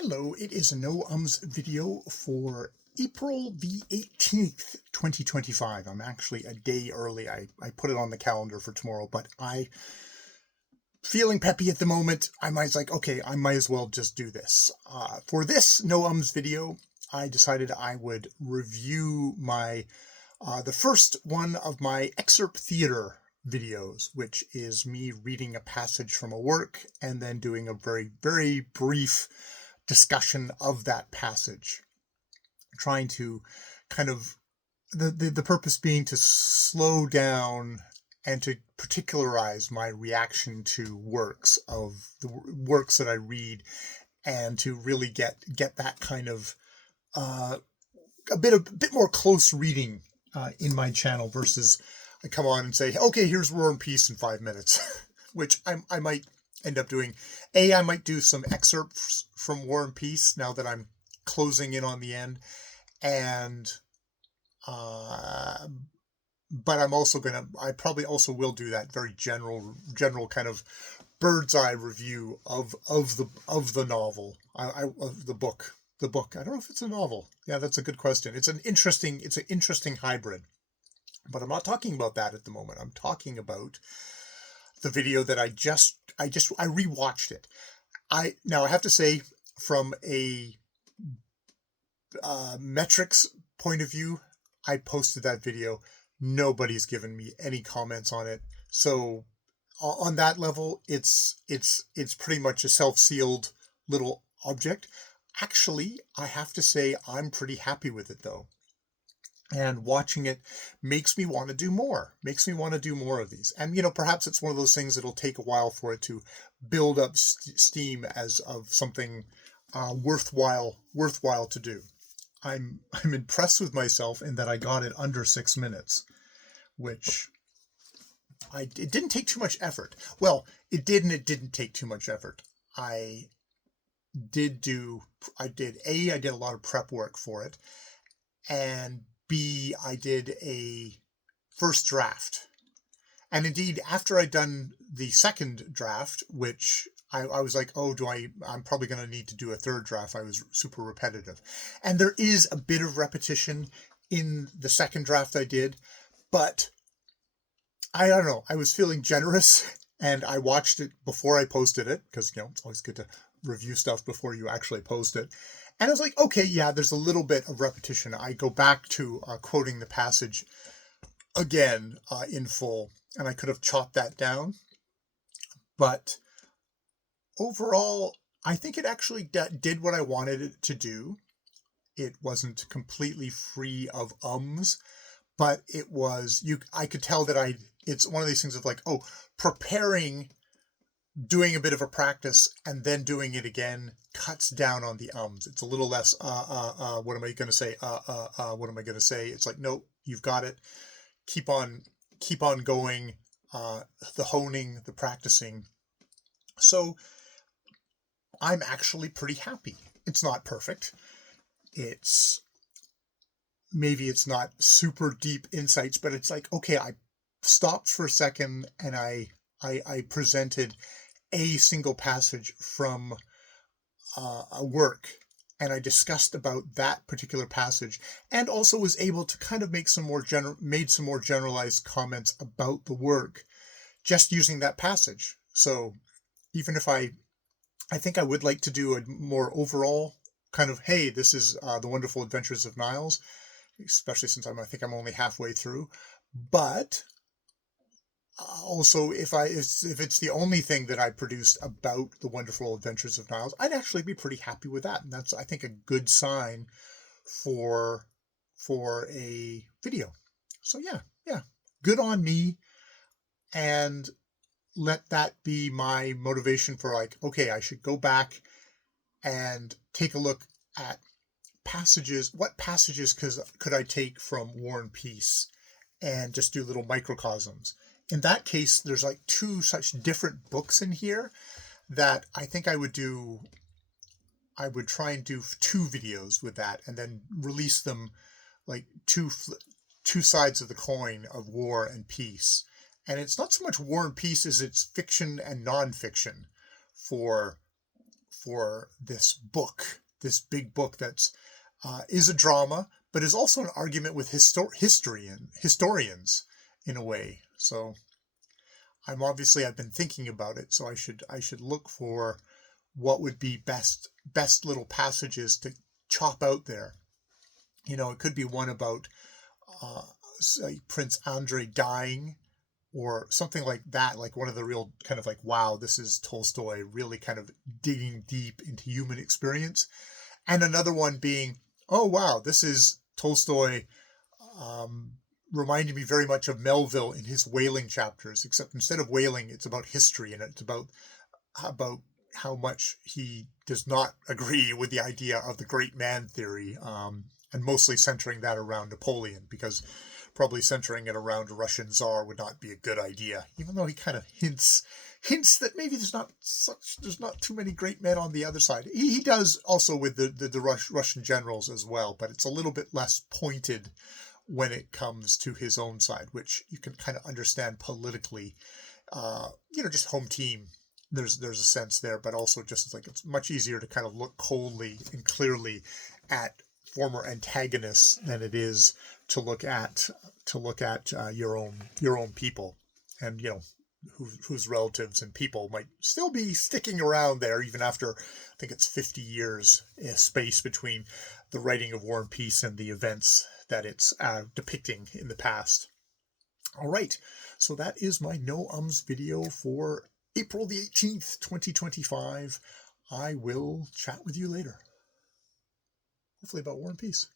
Hello, it is a No Ums video for April the 18th, 2025. I'm actually a day early. I put it on the calendar for tomorrow, but I feeling peppy at the moment. I might like, okay, I might as well just do this. For this No Ums video, I decided I would review my the first one of my excerpt theater videos, which is me reading a passage from a work and then doing a very, very brief discussion of that passage, trying to kind of the purpose being to slow down and to particularize my reaction to works of the works that I read, and to really get that kind of a bit more close reading in my channel versus I come on and say, okay, here's War and Peace in 5 minutes, which I might end up doing. I might do some excerpts from War and Peace now that I'm closing in on the end, and but I probably also will do that very general kind of bird's eye review of the novel, of the book. I don't know if it's a novel. Yeah, that's a good question. It's an interesting hybrid. But I'm not talking about that at the moment. I'm talking about the video that I rewatched it. I have to say, from a metrics point of view, I posted that video. Nobody's given me any comments on it. So on that level, it's pretty much a self-sealed little object. Actually, I have to say I'm pretty happy with it though. And watching it makes me want to do more, of these. And, perhaps it's one of those things that'll take a while for it to build up steam as of something worthwhile to do. I'm impressed with myself in that I got it under 6 minutes, which it didn't take too much effort. Well, it did and it didn't take too much effort. I did a lot of prep work for it, and B, I did a first draft. And indeed, after I'd done the second draft, which I was like, oh, I'm probably going to need to do a third draft. I was super repetitive. And there is a bit of repetition in the second draft I did, but I don't know. I was feeling generous, and I watched it before I posted it, because, it's always good to review stuff before you actually post it. And I was like, okay, yeah, there's a little bit of repetition. I go back to quoting the passage again in full, and I could have chopped that down. But overall, I think it actually did what I wanted it to do. It wasn't completely free of ums, but it was, I could tell that it's one of these things of like, oh, preparing, doing a bit of a practice and then doing it again cuts down on the ums. It's a little less, what am I going to say? What am I going to say? It's like, no, you've got it. Keep on going, the honing, the practicing. So I'm actually pretty happy. It's not perfect. Maybe it's not super deep insights, but it's like, okay, I stopped for a second and I presented a single passage from a work, and I discussed about that particular passage, and also was able to kind of made some more generalized comments about the work just using that passage. So even if I think I would like to do a more overall kind of, hey, this is The Wonderful Adventures of Niles, especially since I think I'm only halfway through. But also, if it's the only thing that I produced about The Wonderful Adventures of Niles, I'd actually be pretty happy with that. And that's, I think, a good sign for a video. So yeah, good on me. And let that be my motivation for like, okay, I should go back and take a look at passages. What passages could I take from War and Peace and just do little microcosms? In that case, there's like two such different books in here that I think I would try and do 2 videos with that, and then release them like two sides of the coin of War and Peace. And it's not so much War and Peace as it's fiction and nonfiction for for this book, this big book that's is a drama, but is also an argument with historians in a way. So I've been thinking about it, so I should look for what would be best little passages to chop out there. You know, it could be one about say Prince Andrei dying, or something like that, like one of the real kind of like, wow, this is Tolstoy really kind of digging deep into human experience. And another one being, oh wow, this is Tolstoy reminded me very much of Melville in his whaling chapters, except instead of whaling, it's about history, and it's about how much he does not agree with the idea of the great man theory, and mostly centering that around Napoleon, because probably centering it around a Russian Tsar would not be a good idea, even though he kind of hints that maybe there's not too many great men on the other side. He does also with the Russian generals as well, but it's a little bit less pointed when it comes to his own side, which you can kind of understand politically. Just home team. There's a sense there, but also just like it's much easier to kind of look coldly and clearly at former antagonists than it is to look at your own people, and whose relatives and people might still be sticking around there even after, I think it's 50 years space between the writing of War and Peace and the events that it's depicting in the past. All right, so that is my No Ums video for April the 18th, 2025. I will chat with you later, hopefully about War and Peace.